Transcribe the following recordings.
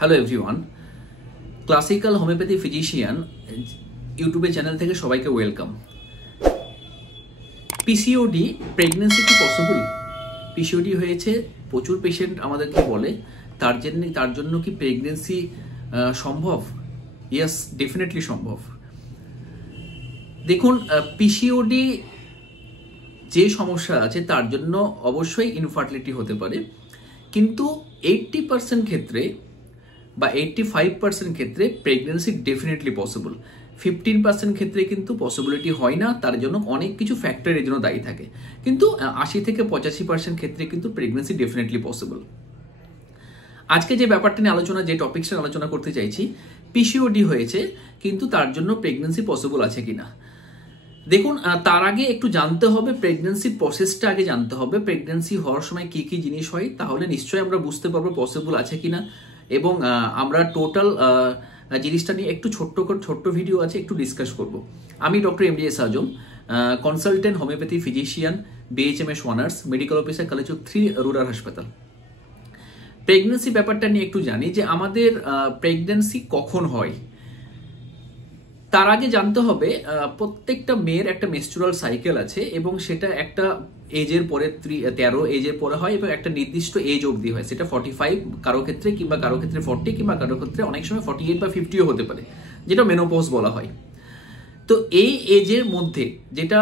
Hello everyone, classical homeopathy physician ইউটিউবে channel থেকে সবাইকে ওয়েলকাম। পিসিওডি প্রেগনেন্সি কি পসিবল? পিসিওডি হয়েছে প্রচুর পেশেন্ট আমাদেরকে বলে তার জন্য কি প্রেগনেন্সি সম্ভব? ইয়েস, ডেফিনেটলি সম্ভব। দেখুন, পিসিওডি যে সমস্যা আছে তার জন্য অবশ্যই ইনফার্টিলিটি হতে পারে, কিন্তু 80% ক্ষেত্রে বা 85% ক্ষেত্রে প্রেগনেন্সি ডেফিনেটলি পসিবল। 15% ক্ষেত্রে কিন্তু পসিবিলিটি হয় না, তার জন্য অনেক কিছু ফ্যাক্টর এর জন্য দায়ী থাকে, কিন্তু 80 থেকে 85% ক্ষেত্রে কিন্তু প্রেগনেন্সি ডেফিনেটলি পসিবল। আজকে যে ব্যাপারটা নিয়ে যে টপিকটা আলোচনা করতে চাইছি, পিসিওডি হয়েছে কিন্তু তার জন্য প্রেগনেন্সি পসিবল আছে কিনা। দেখুন, তার আগে একটু জানতে হবে, প্রেগনেন্সির প্রসেসটা আগে জানতে হবে। প্রেগনেন্সি হওয়ার সময় কি কি জিনিস হয়, তাহলে নিশ্চয়ই আমরা বুঝতে পারবো পসিবল আছে কিনা। এবং আমরা টোটাল জিনিসটা নিয়ে একটু ছোট্ট ভিডিও আছে, একটু ডিসকাস করব। আমি doctor MDS Azam, consultant homeopathy physician, BHMS honours, medical officer, Kaliachak 3 rural হাসপাতাল। প্রেগনেন্সি ব্যাপারটা নিয়ে একটু জানি যে আমাদের প্রেগনেন্সি কখন হয়। তার আগে জানতে হবে প্রত্যেকটা মেয়ের একটা মেনস্ট্রুয়াল সাইকেল আছে এবং সেটা একটা এজের পরে 13 এজের পরে হয় এবং একটা নির্দিষ্ট এজ অবধি হয়। সেটা 45 কারো ক্ষেত্রে, কিংবা কারো ক্ষেত্রে 40, কিংবা কারো ক্ষেত্রে অনেক সময় 48 বা 50ও হতে পারে, যেটা মেনোপজ বলা হয়। তো এই এজের মধ্যে, যেটা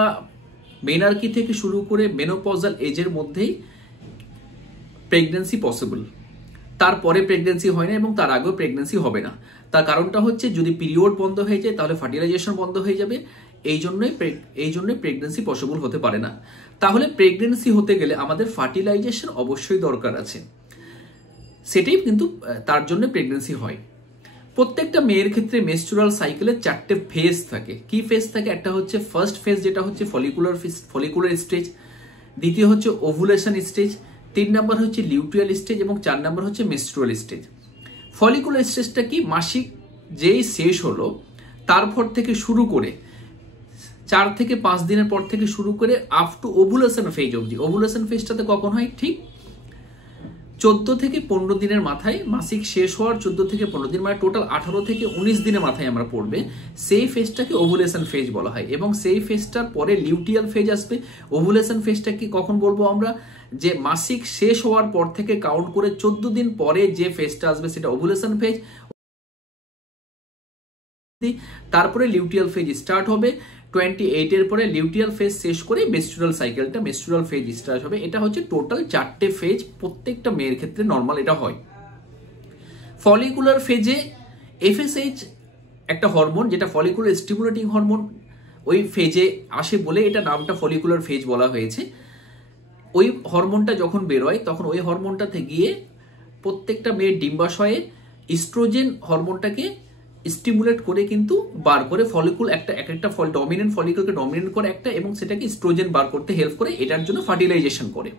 মেনার্কি থেকে শুরু করে মেনোপজাল এজের মধ্যেই প্রেগনেন্সি পসিবল। তারপরে প্রেগনেন্সি হয় না এবং তার আগেও প্রেগনেন্সি হবে না। তার কারণটা হচ্ছে, যদি পিরিয়ড বন্ধ হয়ে যায় তাহলে ফার্টিলাইজেশন বন্ধ হয়ে যাবে, এই জন্যই প্রেগনেন্সি পসিবল হতে পারে না। তাহলে প্রেগনেন্সি হতে গেলে আমাদের ফার্টিলাইজেশন অবশ্যই দরকার আছে, সেটাই কিন্তু তার জন্য প্রেগনেন্সি হয়। প্রত্যেকটা মেয়ের ক্ষেত্রে মেনস্ট্রুয়াল সাইকেলে 4টে ফেজ থাকে। কি ফেজ থাকে? একটা হচ্ছে ফার্স্ট ফেজ, যেটা হচ্ছে ফলিকুলার স্টেজ, দ্বিতীয় হচ্ছে ওভুলেশন স্টেজ, 3 নম্বর হচ্ছে লিউটিয়াল স্টেজ এবং 4 নম্বর হচ্ছে মেনস্ট্রুয়াল স্টেজ। ফলিকুলার স্টেজটা কি? মাসিক যেই শেষ হলো তারপর থেকে শুরু করে 4 থেকে 5 দিনের পর থেকে শুরু করে আপ টু ওভুলেশন ফেজ অবধি। ওভুলেশন ফেজটাতে কখন হয়? ঠিক 14 থেকে 15 দিনের মাথায়, মাসিক শেষ হওয়ার 14 থেকে 15 দিন, মানে টোটাল 18 থেকে 19 দিনের মাথায় আমরা পড়বে, সেই ফেজটাকে ওভুলেশন ফেজ বলা হয়। এবং সেই ফেজটার পরে লিউটিয়াল ফেজ আসবে। ওভুলেশন ফেজটা কি কখন বলবো আমরা? যে মাসিক শেষ হওয়ার পর থেকে কাউন্ট করে 14 দিন পরে যে ফেজটা আসবে সেটা ওভুলেশন ফেজ। তারপরে লিউটিয়াল ফেজ স্টার্ট হবে। 28 এর পরে লিউটিয়াল ফেজ শেষ করে মেনস্ট্রুয়াল ফেজ স্টার্ট হবে। এটা হচ্ছে টোটাল 4টে ফেজ, প্রত্যেকটা মেয়ের ক্ষেত্রে নর্মাল এটা হয়। ফলিকুলার ফেজে এফএসএইচ একটা হরমোন, যেটা ফলিকুলার স্টিমুলেটিং হরমোন, ওই ফেজে আসে বলে এটা নামটা ফলিকুলার ফেজ বলা হয়েছে। ওই হরমোনটা যখন বেরোয় তখন ওই হরমোনটাতে গিয়ে প্রত্যেকটা মেয়ের ডিম্বাশয়ে ইস্ট্রোজেন হরমোনটাকে স্টিমুলেট করে কিন্তু বার করে, ফলিকুল একটা ডমিনেন্ট ফলিকুলকে ডমিনেন্ট করে একটা, এবং সেটাকে ইস্ট্রোজেন বার করতে হেল্প করে, এটার জন্য ফার্টিলাইজেশন করে।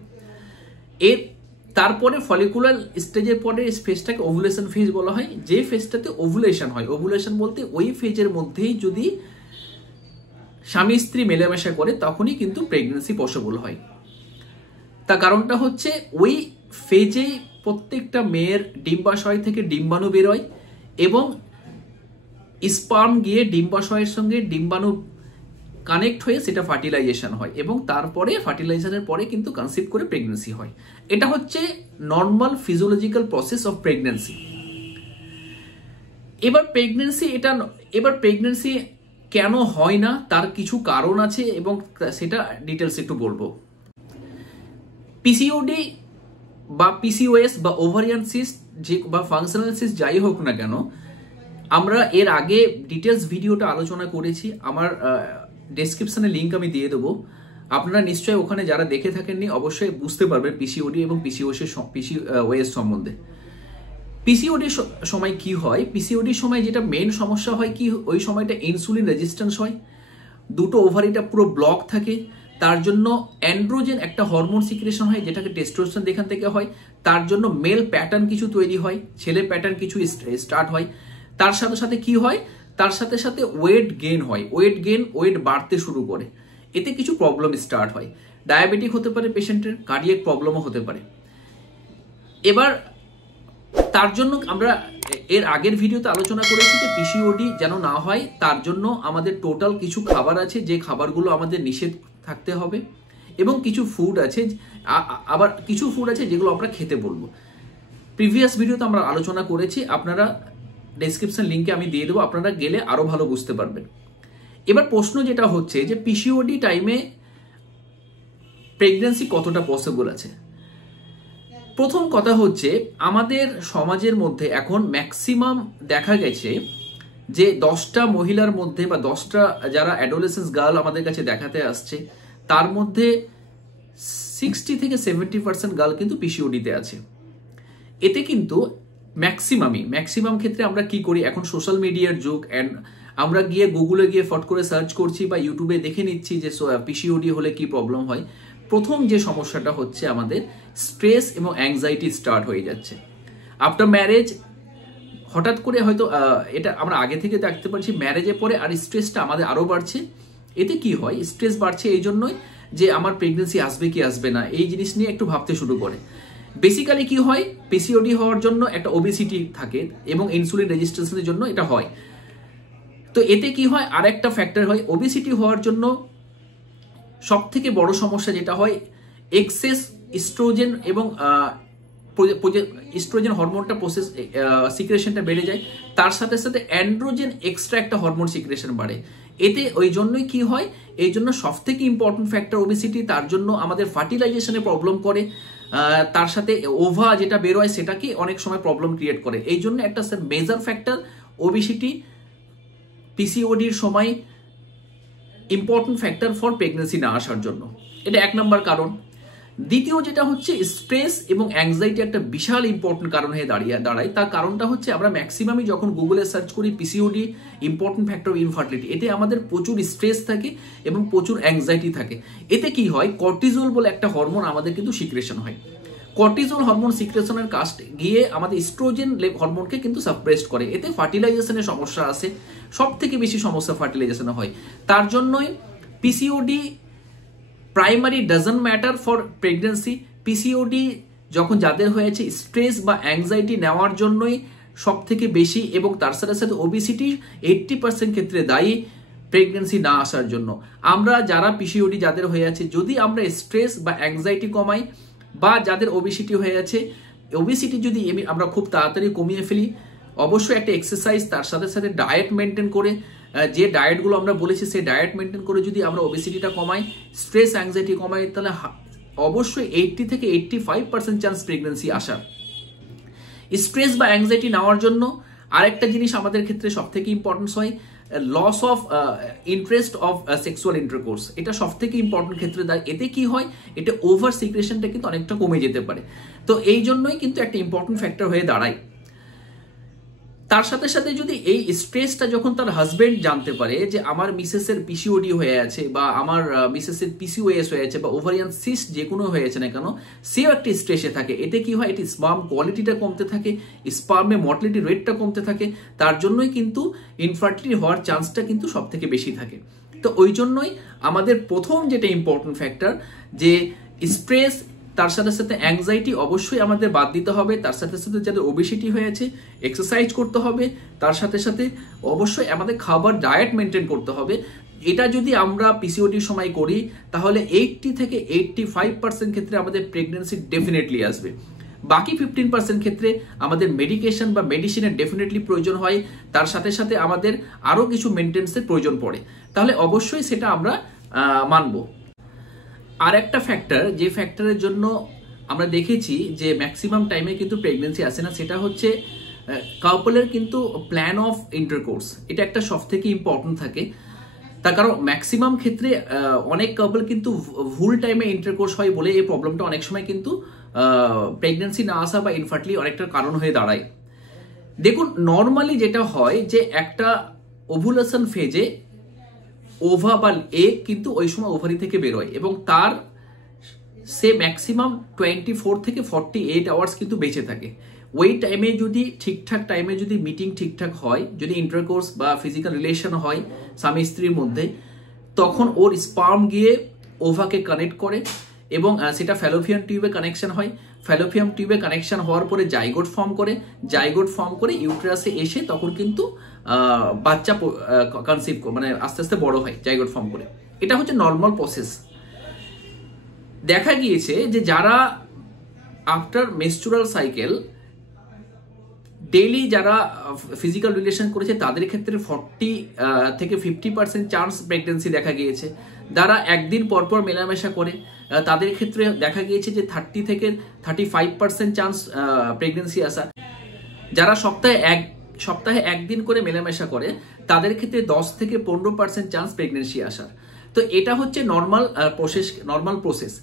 তারপরে ফলিকুলার স্টেজের পরে ফেজটাকে ওভুলেশন ফেজ বলা হয়, যে ফেজটাতে ওভুলেশন হয়। ওভুলেশন বলতে ওই ফেজের মধ্যেই যদি স্বামী স্ত্রী মেলামেশা করে তখনই কিন্তু প্রেগনেন্সি পসিবল হয়। তার কারণটা হচ্ছে, ওই ফেজেই প্রত্যেকটা মেয়ের ডিম্বাশয় থেকে ডিম্বাণু বেরোয় এবং স্পার্ম গিয়ে ডিম্বাশয়ের সঙ্গে ডিম্বাণু কানেক্ট হয়ে সেটা ফার্টিলাইজেশন হয় এবং তারপরে ফার্টিলাইজেশনের পরে কিন্তু কনসিভ করে প্রেগনেন্সি হয়। এটা হচ্ছে normal physiological process of pregnancy. এবার প্রেগনেন্সি কেন হয় না, তার কিছু কারণ আছে এবং সেটা ডিটেলস একটু বলবো। পিসিওডি বা পিসিওএস বা ওভারিয়ান সিস্ট বা ফাংশনাল সিস্ট যাই হোক না কেন, আমরা এর আগে ডিটেলস ভিডিওটা আলোচনা করেছি। আমার ডেসক্রিপশনে লিঙ্ক আমি দিয়ে দেবো, আপনারা নিশ্চয়ই ওখানে যারা দেখে থাকেননি অবশ্যই বুঝতে পারবেন পিসিওডি এবং পিসিওএস সম্বন্ধে। পিসিওডির সময় কি হয়? পিসিওডির সময় যেটা মেন সমস্যা হয় কি, ওই সময়টা ইনসুলিন রেজিস্ট্যান্স হয়, দুটো ওভারিটা পুরো ব্লক থাকে। তার জন্য অ্যান্ড্রোজেন একটা হরমোন সিক্রেশন হয়, যেটাকে টেস্টোস্টেরন এখান থেকে হয়। তার জন্য মেল প্যাটার্ন কিছু তৈরি হয়, ছেলে প্যাটার্ন কিছু স্টার্ট হয়। তার সাথে সাথে কি হয়? তার সাথে সাথে ওয়েট গেইন হয়, ওয়েট বাড়তে শুরু করে। এতে কিছু প্রবলেম স্টার্ট হয়, ডায়াবেটিক হতে পারে পেশেন্টের, কার্ডিয়াক প্রবলেমও হতে পারে। এবার তার জন্য আমরা এর আগের ভিডিওতে আলোচনা করেছি যে পিসিওডি যেন না হয় তার জন্য আমাদের টোটাল কিছু খাবার আছে, যে খাবারগুলো আমাদের নিষেধ থাকতে হবে, এবং কিছু ফুড আছে, আবার কিছু ফুড আছে যেগুলো আমরা খেতে বলবো। প্রিভিয়াস ভিডিওতে আমরা আলোচনা করেছি, আপনারা ডেসক্রিপশন লিঙ্কে আমি দিয়ে দেবো, আপনারা গেলে আরো ভালো বুঝতে পারবেন। এবার প্রশ্ন যেটা হচ্ছে যে পিসিওডি টাইমে প্রেগন্যান্সি কতটা পসিবল আছে। প্রথম কথা হচ্ছে আমাদের সমাজের মধ্যে এখন ম্যাক্সিমাম দেখা গেছে যে 10টা মহিলার মধ্যে বা 10টা যারা অ্যাডোলেসেন্স গার্ল আমাদের কাছে দেখাতে আসছে তার মধ্যে 60 থেকে 70% গার্ল কিন্তু পিসিওডিতে আছে। এতে কিন্তু ম্যাক্সিমাম ক্ষেত্রে আমরা কি করি, এখন সোশ্যাল মিডিয়ার যুগ, অ্যান্ড আমরা গিয়ে গুগলে গিয়ে ফট করে সার্চ করছি বা ইউটিউবে দেখে নিচ্ছি যে পিসিওডি হলে কি প্রবলেম হয়। প্রথম যে সমস্যাটা হচ্ছে আমাদের স্ট্রেস এবং অ্যাংজাইটি স্টার্ট হয়ে যাচ্ছে আফটার ম্যারেজ। হঠাৎ করে হয়তো এটা আমরা আগে থেকে দেখতে পাচ্ছি, ম্যারেজের পরে আর স্ট্রেসটা আমাদের আরো বাড়ছে। এতে কি হয়, স্ট্রেস বাড়ছে এই জন্যই যে আমার প্রেগনেন্সি আসবে কি আসবে না এই জিনিস নিয়ে একটু ভাবতে শুরু করে। বেসিক্যালি কি হয়, পিসিওডি হওয়ার জন্য একটা ওবেসিটি থাকে এবং ইনসুলিন রেজিস্ট্যান্সের জন্য এটা হয়। তো এতে কি হয়, আর একটা ফ্যাক্টর হয়, ওবেসিটি হওয়ার জন্য সব থেকে বড় সমস্যা যেটা হয় এক্সেস ইস্ট্রোজেন এবং ইস্ট্রোজেন হরমোনটা সিক্রেশনটা বেড়ে যায়, তার সাথে সাথে অ্যান্ড্রোজেন এক্সট্রা একটা হরমোন সিক্রেশন বাড়ে। এতে ওই জন্যই কি হয়, এই জন্য সব থেকে ইম্পর্টেন্ট ফ্যাক্টর ওবেসিটি, তার জন্য আমাদের ফার্টিলাইজেশনে প্রবলেম করে, তার সাথে ওভা যেটা বেরোয় সেটাকে অনেক সময় প্রবলেম ক্রিয়েট করে। এই জন্য একটা মেজর ফ্যাক্টর ওবেসিটি পিসিওডির সময় ইম্পর্টেন্ট ফ্যাক্টর ফর প্রেগনেন্সি না আসার জন্য, এটা 1 নম্বর কারণ। দ্বিতীয় যেটা হচ্ছে স্ট্রেস এবং অ্যাংজাইটি একটা বিশাল ইম্পর্টেন্ট কারণ হয়ে দাঁড়ায়। তার কারণটা হচ্ছে আমরা ম্যাক্সিমামই যখন গুগলে সার্চ করি পিসিওডি ইম্পর্টেন্ট ফ্যাক্টর ইনফার্টিলিটি, এতে আমাদের প্রচুর স্ট্রেস থাকে এবং প্রচুর অ্যাংজাইটি থাকে। এতে কি হয়, কর্টিজল বলে একটা হরমোন আমাদের কিন্তু সিক্রেশন হয়। কর্টিজল হরমোন সিক্রেশনের কাজ গিয়ে আমাদের ইস্ট্রোজেন হরমোনকে কিন্তু সাপ্রেসড করে। এতে ফার্টিলাইজেশনের সমস্যা আসে, সব থেকে বেশি সমস্যা ফার্টিলাইজেশনে হয়। তার জন্যই PCOD primary doesn't matter for pregnancy. PCOD যখন যাদের হয়েছে স্ট্রেস বা অ্যাংজাইটি নেওয়ার জন্যই সব থেকে বেশি, এবং তার সাথে সাথে ওবেসিটি 80% ক্ষেত্রে দায়ী প্রেগনেন্সি না আসার জন্য। আমরা যারা পিসিওডি যাদের হয়ে আছে, যদি আমরা স্ট্রেস বা অ্যাংজাইটি কমাই, বা যাদের ওবেসিটি হয়ে আছে, ওবেসিটি যদি আমরা খুব তাড়াতাড়ি কমিয়ে ফেলি, অবশ্যই একটা এক্সারসাইজ তার সাথে সাথে ডায়েট মেনটেন করে, যে ডায়েটগুলো আমরা বলেছি সেই ডায়েট মেনটেন করে যদি আমরা ওবেসিটিটা কমাই, স্ট্রেস অ্যাংজাইটি কমাই, তাহলে অবশ্যই 80 থেকে 85% চান্স প্রেগনেন্সি আসার। স্ট্রেস বা অ্যাংজাইটি নেওয়ার জন্য আরেকটা জিনিস আমাদের ক্ষেত্রে সব থেকে ইম্পর্টেন্স হয়, loss of interest of sexual intercourse. এটা সব থেকে ইম্পর্টেন্ট ক্ষেত্রে দেয়। এতে কি হয়, এটা ওভার সিক্রেশনটা কিন্তু অনেকটা কমে যেতে পারে। তো এই জন্যই কিন্তু একটা ইম্পর্টেন্ট ফ্যাক্টর হয়ে দাঁড়ায়। তার সাথে সাথে যদি এই স্ট্রেসটা যখন তার হাজবেন্ড জানতে পারে যে আমার মিসেসের পিসিওডি হয়ে আছে, বা আমার মিসেসের পিসিওএস হয়ে আছে, বা ওভারিয়ান সিস্ট যে কোনো হয়ে আছে না কেন, সেও একটা স্ট্রেসে থাকে। এতে কি হয়, এটি স্পার্ম কোয়ালিটিটা কমতে থাকে, স্পার্মে মর্টালিটি রেটটা কমতে থাকে, তার জন্যই কিন্তু ইনফার্টিলিটি হওয়ার চান্সটা কিন্তু সব থেকে বেশি থাকে। তো ওই জন্যই আমাদের প্রথম যেটা ইম্পর্টেন্ট ফ্যাক্টর, যে স্ট্রেস তার সাথে সাথে অ্যাংজাইটি অবশ্যই আমাদের বাদ দিতে হবে। তার সাথে সাথে যাদের ওবেসিটি হয়েছে এক্সারসাইজ করতে হবে, তার সাথে সাথে অবশ্যই আমাদের খাবার ডায়েট মেনটেন করতে হবে। এটা যদি আমরা পিসিওডির সময় করি তাহলে 80 থেকে 85% ক্ষেত্রে আমাদের প্রেগনেন্সি ডেফিনেটলি আসবে। বাকি 15% ক্ষেত্রে আমাদের মেডিকেশন বা মেডিসিনের ডেফিনেটলি প্রয়োজন হয়, তার সাথে সাথে আমাদের আরও কিছু মেনটেন্সের প্রয়োজন পড়ে, তাহলে অবশ্যই সেটা আমরা মানব। আর একটা ফ্যাক্টর, যে ফ্যাক্টরের জন্য আমরা দেখেছি যে ম্যাক্সিমাম টাইমে কিন্তু প্রেগনেন্সি আসে না, সেটা হচ্ছে কাপলের কিন্তু প্ল্যান অফ ইন্টারকোর্স। এটা একটা সব থেকে ইম্পর্টেন্ট থাকে। তার কারণ ম্যাক্সিমাম ক্ষেত্রে অনেক কাপল কিন্তু ভুল টাইমে ইন্টারকোর্স হয় বলে এই প্রবলেমটা অনেক সময় কিন্তু প্রেগনেন্সি না আসা বা ইনফার্টিলিটি অনেকটা কারণ হয়ে দাঁড়ায়। দেখুন, নর্মালি যেটা হয় যে একটা ওভুলেশন ফেজে ওভা বা এগ কিন্তু ওই সময় ওভারি থেকে বেরোয়, এবং তার সে ম্যাক্সিমাম 24 থেকে 48 আওয়ার্স কিন্তু বেঁচে থাকে। ওই টাইমে যদি ঠিকঠাক টাইমে যদি মিটিং ঠিকঠাক হয়, যদি ইন্টারকোর্স বা ফিজিক্যাল রিলেশন হয় স্বামী স্ত্রীর মধ্যে, তখন ওর স্পার্ম গিয়ে ওভাকে কানেক্ট করে এবং সেটা ফ্যালোপিয়ান টিউবে কানেকশন হয়। ফ্যালোপিয়াম টিউবে কানেকশন হওয়ার পরে জাইগোট ফর্ম করে ইউটেরাসে এসে তখন কিন্তু বাচ্চা কনসিভ মানে আস্তে আস্তে বড় হয় জাইগোট ফর্ম করে। এটা হচ্ছে নর্মাল প্রসেস। দেখা গিয়েছে যে যারা আফটার মেনস্ট্রুয়াল সাইকেল ডেইলি যারা ফিজিক্যাল রিলেশন করেছে তাদের ক্ষেত্রে 40 থেকে 50% চান্স প্রেগনেন্সি দেখা গিয়েছে। যারা একদিন পরপর মেলামেশা করে তাদের ক্ষেত্রে দেখা গিয়েছে যে 30 থেকে 35% চান্স প্রেগনেন্সি আসা। যারা সপ্তাহে একদিন করে মেলামেশা করে তাদের ক্ষেত্রে 10 থেকে 15% চান্স প্রেগনেন্সি আসার। তো এটা হচ্ছে নর্মাল প্রসেস।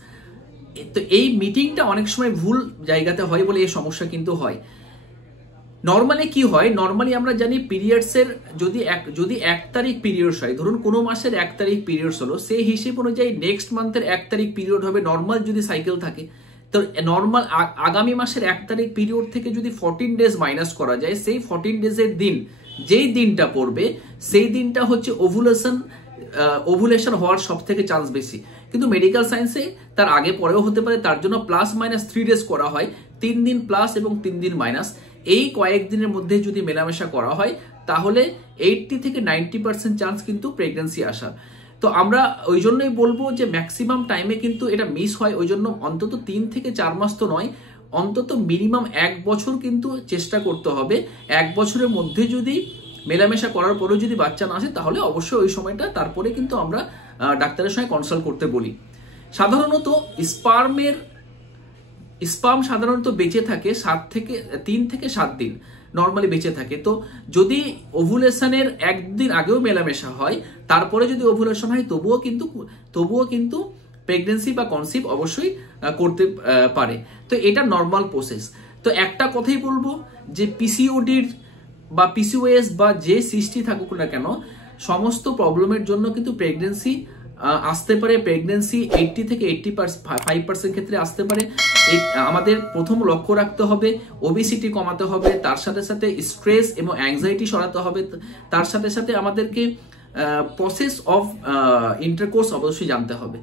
তো এই মিটিংটা অনেক সময় ভুল জায়গাতে হয় বলে এই সমস্যা কিন্তু হয়। নর্মালি কি হয়, নর্মালি আমরা জানি পিরিয়ডসের যদি 1 তারিখ পিরিয়ডস হয়, ধরুন কোনো মাসের 1 তারিখ পিরিয়ডস হলো, সেই হিসেব অনুযায়ী নেক্সট মান্থের 1 তারিখ পিরিয়ড হবে নর্মাল যদি সাইকেল থাকে। তো নর্মাল আগামী মাসের 1 তারিখ পিরিয়ড থেকে যদি 14 ডেজ মাইনাস করা যায়, সেই 14 ডেজের দিন যেই দিনটা পড়বে সেই দিনটা হচ্ছে ওভুলেশন হওয়ার সব থেকে চান্স বেশি। কিন্তু মেডিকেল সায়েন্সে তার আগে পরেও হতে পারে, তার জন্য +- 3 ডেজ করা হয়, 3 দিন প্লাস এবং 3 দিন মাইনাস। এই কয়েকদিনের মধ্যে যদি মেলামেশা করা হয় তাহলে 80 থেকে 90% চান্স কিন্তু প্রেগনেন্সি আসার। তো আমরা ওই জন্যই বলবো যে ম্যাক্সিমাম টাইমে কিন্তু এটা মিস হয়। ওই জন্য অন্তত 3 থেকে 4 মাস তো নয়, অন্তত মিনিমাম 1 বছর কিন্তু চেষ্টা করতে হবে। 1 বছরের মধ্যে যদি মেলামেশা করার পরেও যদি বাচ্চা না আসে তাহলে অবশ্যই ওই সময়টা তারপরে কিন্তু আমরা ডাক্তারের সঙ্গে কনসাল্ট করতে বলি। সাধারণত স্পার্ম সাধারণত বেঁচে থাকে 3 থেকে 7 দিন নর্মালি বেঁচে থাকে। তো যদি ওভুলেশনের একদিন আগেও মেলামেশা হয়, তারপরে যদি ওভুলেশন হয়, তবুও কিন্তু প্রেগনেন্সি বা কনসিভ অবশ্যই করতে পারে। তো এটা নর্মাল প্রসেস। তো একটা কথাই বলবো যে পিসিওডির বা পিসিওএস বা যে সিস্টি থাকুক না কেন, সমস্ত প্রবলেমের জন্য কিন্তু প্রেগনেন্সি আসতে পারে। প্রেগনেন্সি 80 থেকে 85% ক্ষেত্রে আসতে পারে। আমাদের প্রথম লক্ষ্য রাখতে হবে ওবেসিটি কমাতে হবে, তার সাথে সাথে স্ট্রেস এবং অ্যাংজাইটি সরাতে হবে, তার সাথে সাথে আমাদেরকে প্রসেস অফ ইন্টারকোর্স অবশ্যই জানতে হবে।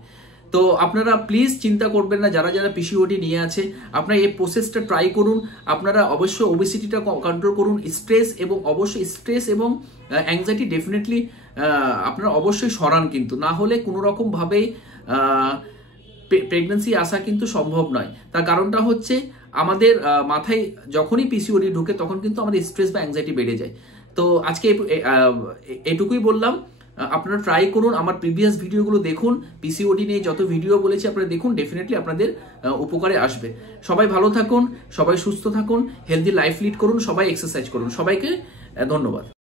তো আপনারা প্লিজ চিন্তা করবেন না, যারা যারা পিসিওডি নিয়ে আছে আপনারা এই প্রসেসটা ট্রাই করুন। আপনারা অবশ্যই ওবেসিটিটা কন্ট্রোল করুন, স্ট্রেস এবং অ্যাংজাইটি ডেফিনেটলি আপনারা অবশ্যই সরান, কিন্তু না হলে কোনো রকম ভাবেই প্রেগনেন্সি আসা কিন্তু সম্ভব নয়। তার কারণটা হচ্ছে আমাদের মাথায় যখনই পিসিওডি ঢুকে তখন কিন্তু আমাদের স্ট্রেস বা অ্যাংজাইটি বেড়ে যায়। তো আজকে এটুকুই বললাম, আপনারা ট্রাই করুন, আমার প্রিভিয়াস ভিডিওগুলো দেখুন, পিসিওডি নিয়ে যত ভিডিও বলেছি আপনারা দেখুন, ডেফিনেটলি আপনাদের উপকারে আসবে। সবাই ভালো থাকুন, সবাই সুস্থ থাকুন, হেলদি লাইফ লিড করুন, সবাই এক্সারসাইজ করুন। সবাইকে ধন্যবাদ।